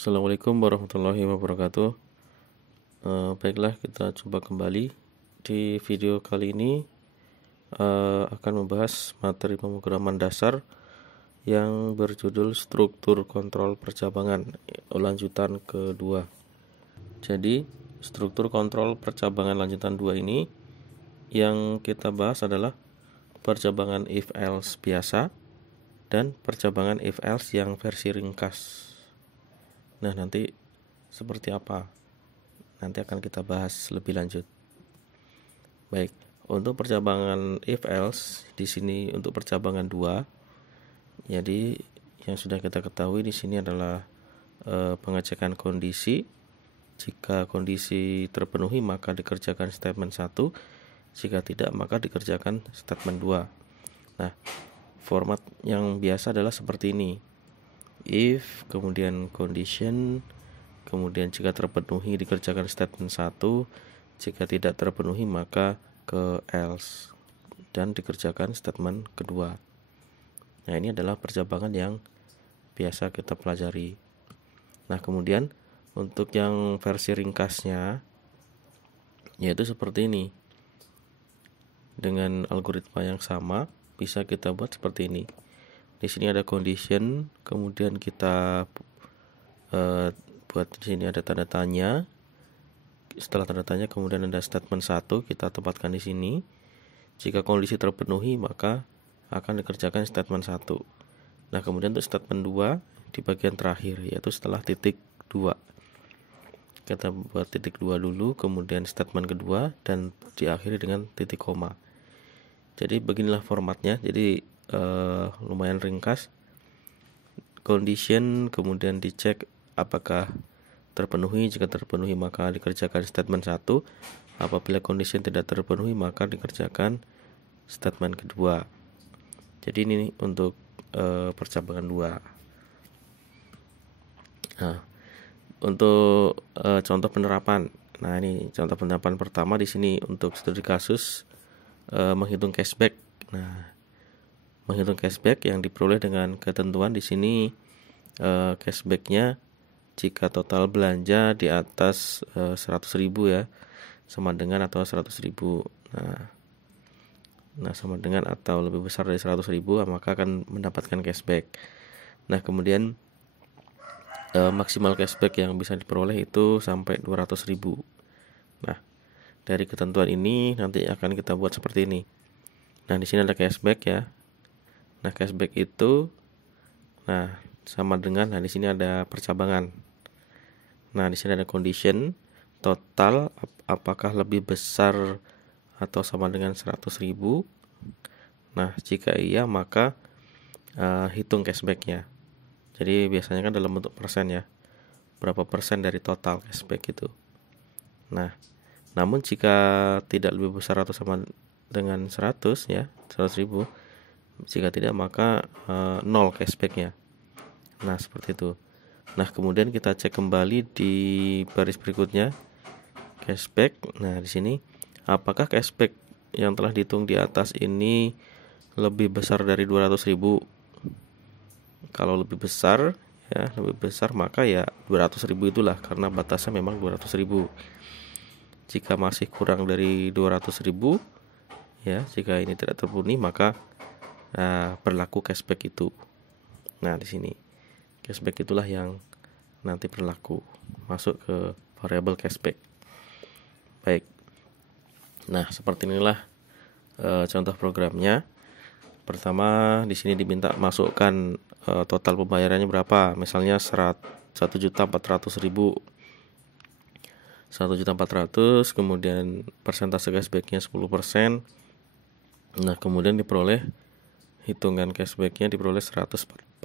Assalamualaikum warahmatullahi wabarakatuh. Baiklah, kita coba kembali. Di video kali ini akan membahas materi pemrograman dasar yang berjudul struktur kontrol percabangan, lanjutan kedua. Jadi struktur kontrol percabangan lanjutan 2 ini yang kita bahas adalah percabangan if else biasa dan percabangan if else yang versi ringkas. Nah, nanti seperti apa? Nanti akan kita bahas lebih lanjut. Baik, untuk percabangan if else di sini untuk percabangan 2. Jadi yang sudah kita ketahui di sini adalah pengecekan kondisi. Jika kondisi terpenuhi maka dikerjakan statement 1. Jika tidak maka dikerjakan statement 2. Nah, format yang biasa adalah seperti ini. If, kemudian condition, kemudian jika terpenuhi dikerjakan statement 1, jika tidak terpenuhi maka ke else dan dikerjakan statement kedua. Nah, ini adalah percabangan yang biasa kita pelajari. Nah, kemudian untuk yang versi ringkasnya yaitu seperti ini. Dengan algoritma yang sama bisa kita buat seperti ini. Di sini ada condition, kemudian kita buat di sini ada tanda tanya. Setelah tanda tanya kemudian ada statement 1, kita tempatkan di sini. Jika kondisi terpenuhi maka akan dikerjakan statement 1. Nah, kemudian untuk statement 2 di bagian terakhir yaitu setelah titik 2. Kita buat titik 2 dulu, kemudian statement kedua dan diakhiri dengan titik koma. Jadi beginilah formatnya. Jadi lumayan ringkas. Condition, kemudian dicek apakah terpenuhi. Jika terpenuhi maka dikerjakan statement 1. Apabila condition tidak terpenuhi maka dikerjakan statement kedua. Jadi ini untuk percabangan 2. Nah, untuk contoh penerapan. Nah, ini contoh penerapan pertama di sini untuk studi kasus menghitung cashback. Nah, menghitung cashback yang diperoleh dengan ketentuan di sini cashbacknya jika total belanja di atas 100.000 ya, sama dengan atau 100.000. Nah, sama dengan atau lebih besar dari 100.000 maka akan mendapatkan cashback. Nah, kemudian maksimal cashback yang bisa diperoleh itu sampai 200.000. Nah, dari ketentuan ini nanti akan kita buat seperti ini. Nah, di sini ada cashback ya. Nah, cashback itu sama dengan di sini ada percabangan. Nah, di sini ada condition total apakah lebih besar atau sama dengan 100.000. Nah, jika iya maka hitung cashbacknya. Jadi biasanya kan dalam bentuk persen ya. Berapa persen dari total cashback itu. Nah, namun jika tidak lebih besar atau sama dengan 100 ya, 100.000. Jika tidak maka 0 cashbacknya. Nah, seperti itu. Nah, kemudian kita cek kembali di baris berikutnya cashback. Nah, di sini apakah cashback yang telah dihitung di atas ini lebih besar dari 200.000? Kalau lebih besar maka ya 200.000 itulah, karena batasnya memang 200.000. Jika masih kurang dari 200.000 ya, jika ini tidak terpenuhi maka berlaku cashback itu. Nah, di sini cashback itulah yang nanti berlaku, masuk ke variabel cashback. Baik. Nah, seperti inilah contoh programnya. Pertama di sini diminta masukkan total pembayarannya berapa. Misalnya 1.400.000. 1.400.000, kemudian persentase cashbacknya 10%. Nah, kemudian diperoleh hitungan cashbacknya diperoleh 140.000.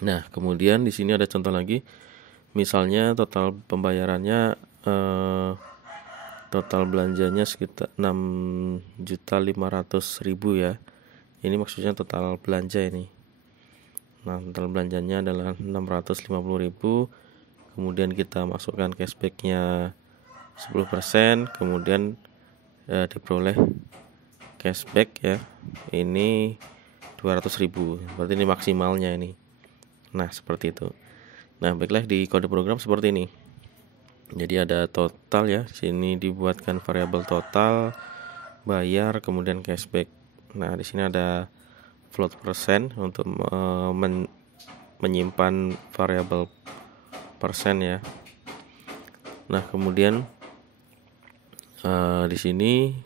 Nah, kemudian di sini ada contoh lagi. Misalnya total pembayarannya total belanjanya sekitar 6.500.000 ya. Ini maksudnya total belanja ini. Nah, total belanjanya adalah 650.000. Kemudian kita masukkan cashbacknya 10%, kemudian diperoleh cashback ya, ini 200.000. Berarti ini maksimalnya ini. Nah, seperti itu. Nah, baiklah, di kode program seperti ini. Jadi ada total ya, sini dibuatkan variabel total, bayar, kemudian cashback. Nah, di sini ada float persen untuk menyimpan variabel persen ya. Nah, kemudian di sini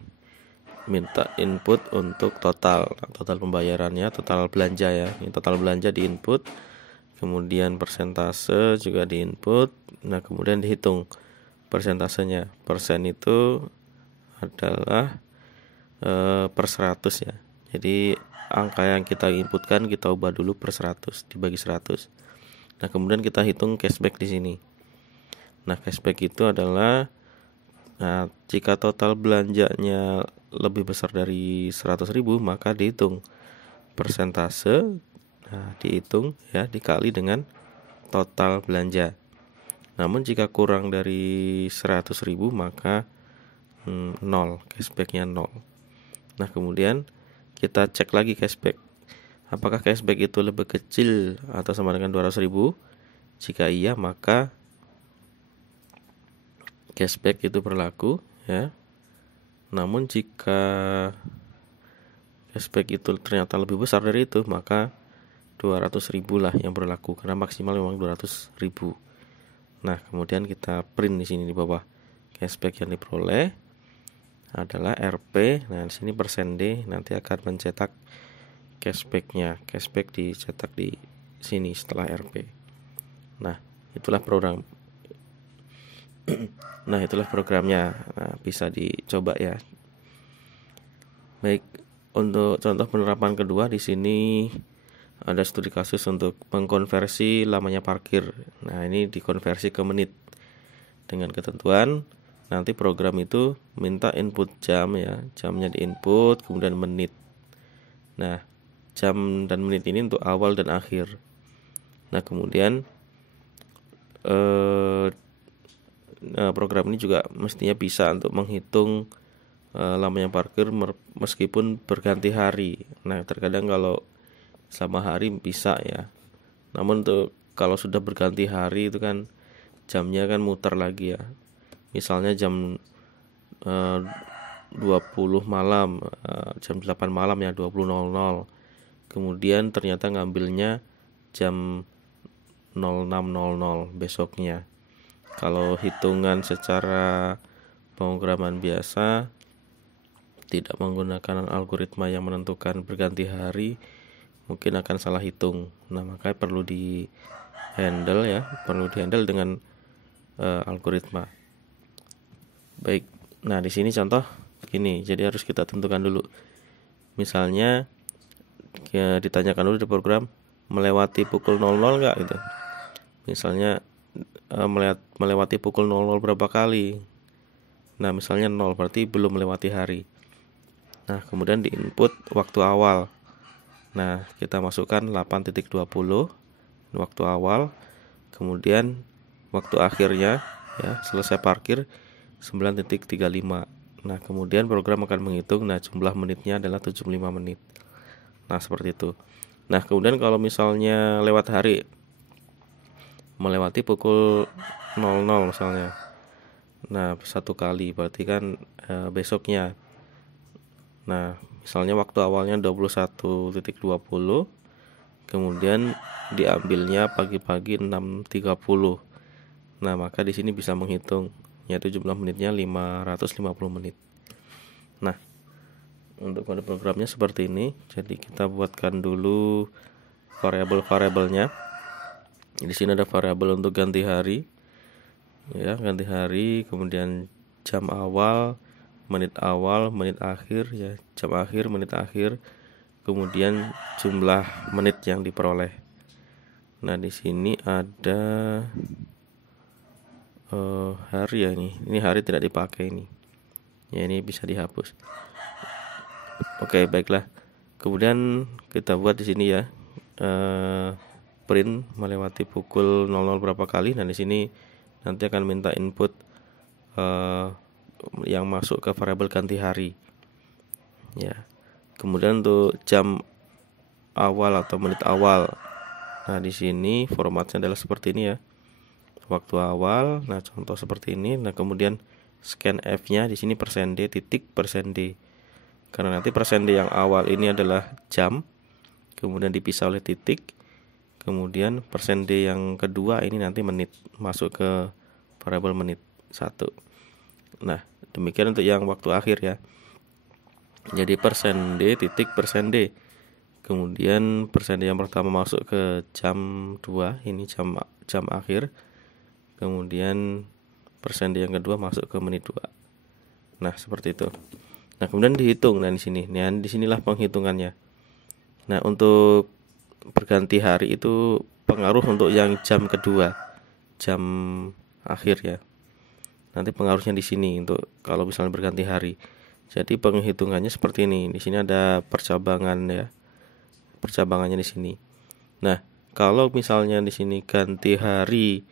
minta input untuk total pembayarannya, total belanja ya. Ini total belanja di input, kemudian persentase juga di input. Nah, kemudian dihitung persentasenya. Persen itu adalah per 100 ya. Jadi angka yang kita inputkan kita ubah dulu per 100 dibagi 100. Nah, kemudian kita hitung cashback di sini. Nah, cashback itu adalah jika total belanjanya lebih besar dari 100.000, maka dihitung persentase, dihitung ya, dikali dengan total belanja. Namun jika kurang dari 100.000 maka 0, cashbacknya 0. Nah, kemudian kita cek lagi cashback. Apakah cashback itu lebih kecil atau sama dengan 200.000? Jika iya, maka cashback itu berlaku ya. Namun jika cashback itu ternyata lebih besar dari itu, maka 200.000 lah yang berlaku, karena maksimal memang 200.000. Nah, kemudian kita print di sini di bawah. Cashback yang diperoleh adalah Rp. Nah, di sini persen D, nanti akan mencetak cashbacknya. Cashback dicetak di sini setelah Rp. Nah, itulah program. Nah, itulah programnya. Nah, bisa dicoba ya. Baik, untuk contoh penerapan kedua di sini ada studi kasus untuk mengkonversi lamanya parkir. Nah, ini dikonversi ke menit dengan ketentuan nanti program itu minta input jam ya, jamnya diinput, kemudian menit. Nah, jam dan menit ini untuk awal dan akhir. Nah, kemudian program ini juga mestinya bisa untuk menghitung lamanya parkir meskipun berganti hari. Nah, terkadang kalau sama hari bisa ya. Namun untuk kalau sudah berganti hari itu kan jamnya kan muter lagi ya. Misalnya jam 20 malam, jam 8 malam ya, 20.00. Kemudian ternyata ngambilnya jam 06.00 besoknya. Kalau hitungan secara pemrograman biasa tidak menggunakan algoritma yang menentukan berganti hari, mungkin akan salah hitung. Nah, makanya perlu di handle dengan algoritma. Baik. Nah, di sini contoh gini. Jadi harus kita tentukan dulu. Misalnya ya, ditanyakan dulu di program melewati pukul 00 enggak gitu. Misalnya melewati pukul 00 berapa kali. Nah, misalnya 0 berarti belum melewati hari. Nah, kemudian di input waktu awal. Nah, kita masukkan 8.20 waktu awal. Kemudian waktu akhirnya ya, selesai parkir 9.35. Nah, kemudian program akan menghitung. Nah, jumlah menitnya adalah 75 menit. Nah, seperti itu. Nah, kemudian kalau misalnya lewat hari, melewati pukul 00 misalnya. Nah, satu kali berarti kan besoknya. Nah, misalnya waktu awalnya 21.20, kemudian diambilnya pagi-pagi 6.30. Nah, maka di sini bisa menghitung, yaitu jumlah menitnya 550 menit. Nah, untuk kode programnya seperti ini. Jadi kita buatkan dulu variabel-variabelnya. Di sini ada variabel untuk ganti hari. Ya, ganti hari, kemudian jam awal, menit akhir ya, jam akhir, menit akhir, kemudian jumlah menit yang diperoleh. Nah, di sini ada hari ya, ini hari tidak dipakai ini. Ya, ini bisa dihapus. Oke, baiklah. Kemudian kita buat di sini ya, print melewati pukul 00 berapa kali. Nah, di sini nanti akan minta input yang masuk ke variabel ganti hari. Ya. Kemudian untuk jam awal atau menit awal. Nah, di sini formatnya adalah seperti ini ya. Waktu awal, nah contoh seperti ini. Nah, kemudian scan F-nya di sini %D titik %D. Karena nanti %D yang awal ini adalah jam, kemudian dipisah oleh titik, kemudian %D yang kedua ini nanti menit, masuk ke variabel menit 1. Nah, demikian untuk yang waktu akhir ya. Jadi %D titik %D. Kemudian % yang pertama masuk ke jam 2, ini jam akhir. Kemudian % yang kedua masuk ke menit 2. Nah, seperti itu. Nah, kemudian dihitung. Nah, di sini. Nah, disinilah penghitungannya. Nah, untuk berganti hari itu pengaruh untuk yang jam kedua, jam akhir ya. Nanti pengaruhnya di sini untuk kalau misalnya berganti hari. Jadi penghitungannya seperti ini. Di sini ada percabangan ya. Percabangannya di sini. Nah, kalau misalnya di sini ganti hari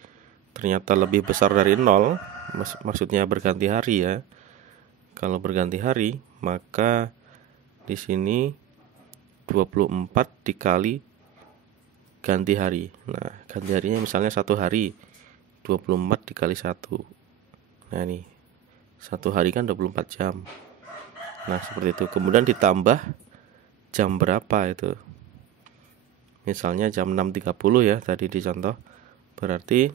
ternyata lebih besar dari 0, maksudnya berganti hari ya. Kalau berganti hari, maka di sini 24 dikali ganti hari. Nah, ganti harinya misalnya 1 hari, 24 dikali 1. Nah, ini 1 hari kan 24 jam. Nah, seperti itu. Kemudian ditambah jam berapa itu. Misalnya jam 6.30 ya, tadi di contoh. Berarti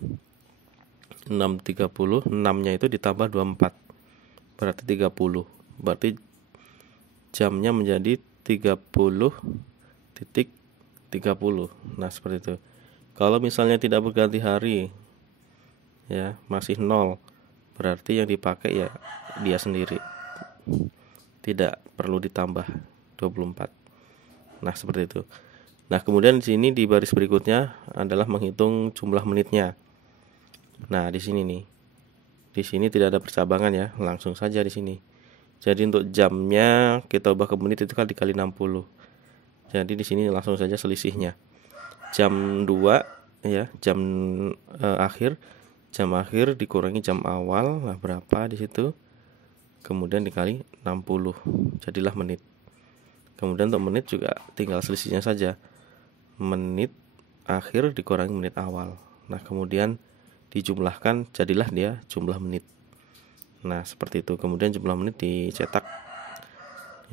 6.30, 6-nya itu ditambah 24. Berarti 30. Berarti jamnya menjadi 30.30. Nah, seperti itu. Kalau misalnya tidak berganti hari ya, masih 0, berarti yang dipakai ya dia sendiri. Tidak perlu ditambah 24. Nah, seperti itu. Nah, kemudian di sini di baris berikutnya adalah menghitung jumlah menitnya. Nah, di sini nih. Di sini tidak ada percabangan ya, langsung saja di sini. Jadi untuk jamnya kita ubah ke menit itu kan dikali 60. Jadi di sini langsung saja selisihnya. Jam 2 ya, jam akhir. Jam akhir dikurangi jam awal, nah berapa di situ? Kemudian dikali 60. Jadilah menit. Kemudian untuk menit juga tinggal selisihnya saja. Menit akhir dikurangi menit awal. Nah, kemudian dijumlahkan, jadilah dia jumlah menit. Nah, seperti itu. Kemudian jumlah menit dicetak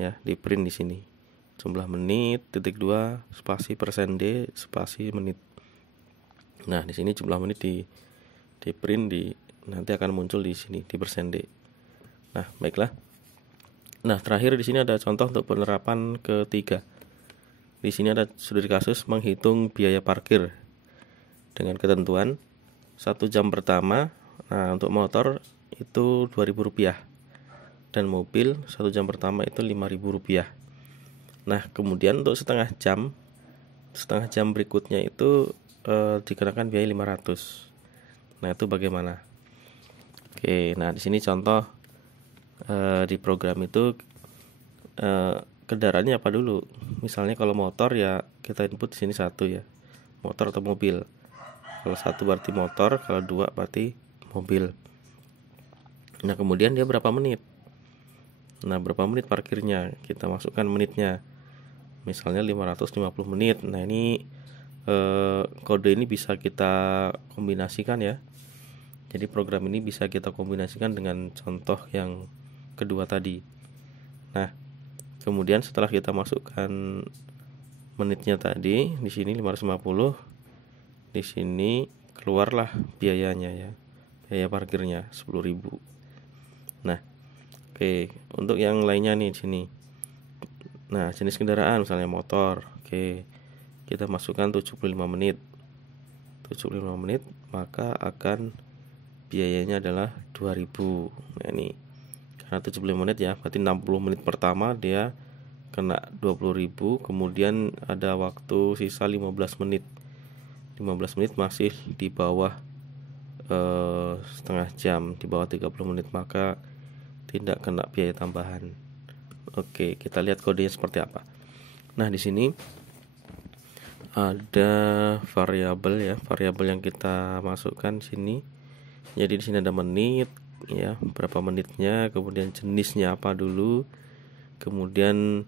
ya, di print di sini. Jumlah menit (2) spasi %D spasi menit. Nah, di sini jumlah menit di print nanti akan muncul di sini di %D. Nah, baiklah. Nah, terakhir di sini ada contoh untuk penerapan ketiga. Di sini ada studi kasus menghitung biaya parkir dengan ketentuan 1 jam pertama. Nah, untuk motor itu Rp2.000 dan mobil 1 jam pertama itu Rp5.000. Nah, kemudian untuk setengah jam berikutnya itu dikenakan biaya 500. Nah, itu bagaimana? Oke, nah di sini contoh di program itu kendaraannya apa dulu? Misalnya kalau motor ya kita input di sini 1 ya, motor atau mobil. Kalau 1 berarti motor, kalau 2 berarti mobil. Nah, kemudian dia berapa menit? Nah, berapa menit parkirnya? Kita masukkan menitnya. Misalnya 550 menit. Nah, ini kode ini bisa kita kombinasikan ya. Jadi program ini bisa kita kombinasikan dengan contoh yang kedua tadi. Nah, kemudian setelah kita masukkan menitnya tadi, di sini 550, di sini keluarlah biayanya ya. Biaya parkirnya 10.000. Nah, oke, untuk yang lainnya nih di sini. Nah, jenis kendaraan misalnya motor. Oke. Kita masukkan 75 menit. 75 menit, maka akan biayanya adalah 2.000. Nah, ini karena 75 menit ya, berarti 60 menit pertama dia kena 20.000, kemudian ada waktu sisa 15 menit. 15 menit masih di bawah setengah jam, di bawah 30 menit, maka tidak kena biaya tambahan. Oke, kita lihat kodenya seperti apa. Nah, di sini ada variabel ya, variabel yang kita masukkan sini. Jadi di sini ada menit ya, berapa menitnya, kemudian jenisnya apa dulu, kemudian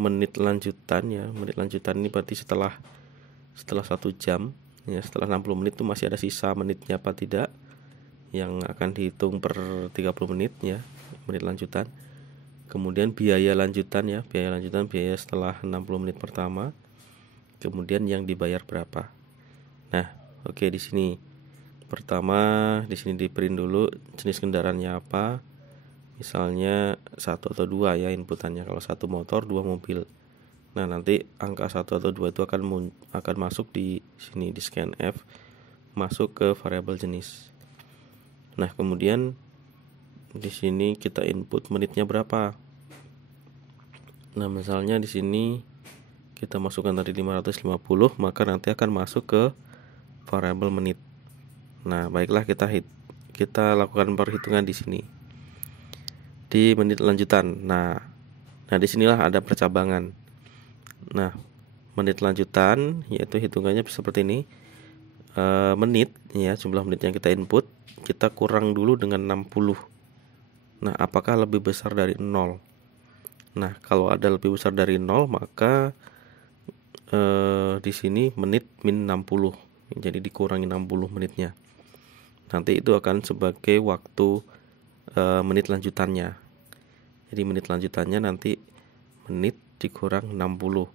menit lanjutan ya. Menit lanjutan ini berarti setelah 1 jam ya, setelah 60 menit itu masih ada sisa menitnya apa tidak, yang akan dihitung per 30 menit ya, menit lanjutan. Kemudian biaya lanjutan ya, biaya setelah 60 menit pertama. Kemudian yang dibayar berapa. Nah, oke, di sini pertama di sini di print dulu jenis kendaraannya apa. Misalnya 1 atau 2 ya inputannya. Kalau 1 motor, 2 mobil. Nah, nanti angka 1 atau 2 itu akan masuk di sini di scanf, masuk ke variabel jenis. Nah, kemudian di sini kita input menitnya berapa. Nah, misalnya di sini kita masukkan tadi 550, maka nanti akan masuk ke variabel menit. Nah, baiklah, kita lakukan perhitungan di sini di menit lanjutan. Nah, disinilah ada percabangan. Nah, menit lanjutan yaitu hitungannya seperti ini. Menit ya, jumlah menit yang kita input kita kurang dulu dengan 60. Nah, apakah lebih besar dari 0? Nah, kalau ada lebih besar dari 0, maka di sini menit min 60. Jadi dikurangi 60 menitnya. Nanti itu akan sebagai waktu menit lanjutannya. Jadi menit lanjutannya nanti menit dikurang 60.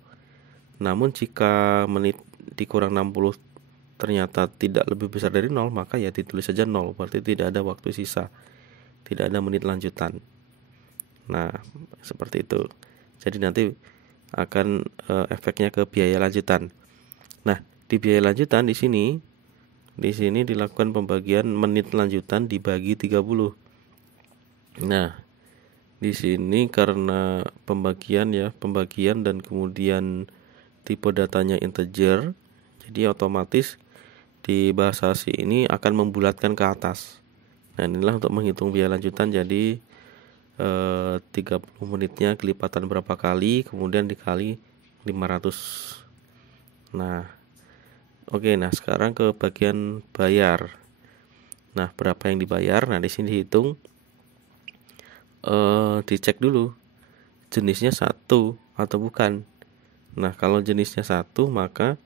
Namun jika menit dikurang 60 ternyata tidak lebih besar dari 0, maka ya ditulis saja 0, berarti tidak ada waktu sisa, tidak ada menit lanjutan. Nah, seperti itu. Jadi nanti akan efeknya ke biaya lanjutan. Nah, di biaya lanjutan di sini dilakukan pembagian menit lanjutan dibagi 30. Nah, di sini karena pembagian dan kemudian tipe datanya integer, jadi otomatis di bahasa C ini akan membulatkan ke atas. Nah, inilah untuk menghitung biaya lanjutan. Jadi 30 menitnya kelipatan berapa kali, kemudian dikali 500. Nah, oke, nah sekarang ke bagian bayar. Nah, berapa yang dibayar? Nah, di sini dihitung, dicek dulu jenisnya 1 atau bukan. Nah, kalau jenisnya 1 maka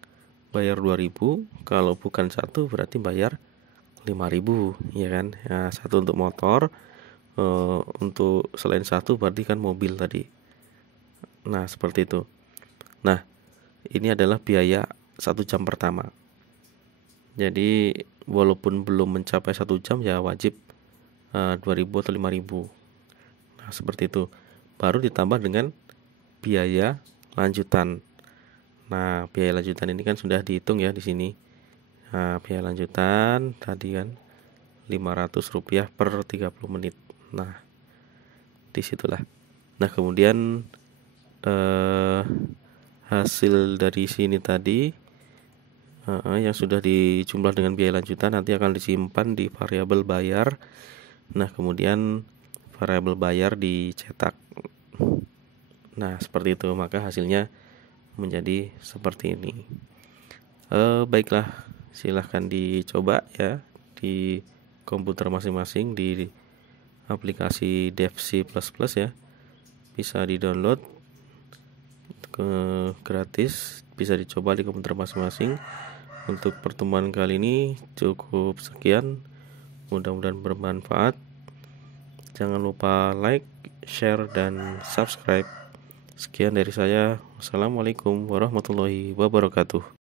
bayar 2.000, kalau bukan 1 berarti bayar 5.000, ya kan? Nah, 1 untuk motor, untuk selain 1 berarti kan mobil tadi. Nah, seperti itu. Nah, ini adalah biaya 1 jam pertama. Jadi walaupun belum mencapai 1 jam ya wajib 2.000 atau 5.000. Nah, seperti itu. Baru ditambah dengan biaya lanjutan. Nah, biaya lanjutan ini kan sudah dihitung ya di sini. Nah, biaya lanjutan tadi kan Rp500 per 30 menit. Nah, disitulah. Nah, kemudian hasil dari sini tadi yang sudah dijumlah dengan biaya lanjutan nanti akan disimpan di variabel bayar. Nah, kemudian variabel bayar dicetak. Nah, seperti itu, maka hasilnya menjadi seperti ini. Baiklah, silahkan dicoba ya di komputer masing-masing di aplikasi DevC++ ya. Bisa di-download gratis, bisa dicoba di komputer masing-masing. Untuk pertemuan kali ini cukup sekian. Mudah-mudahan bermanfaat. Jangan lupa like, share, dan subscribe. Sekian dari saya. Wassalamualaikum warahmatullahi wabarakatuh.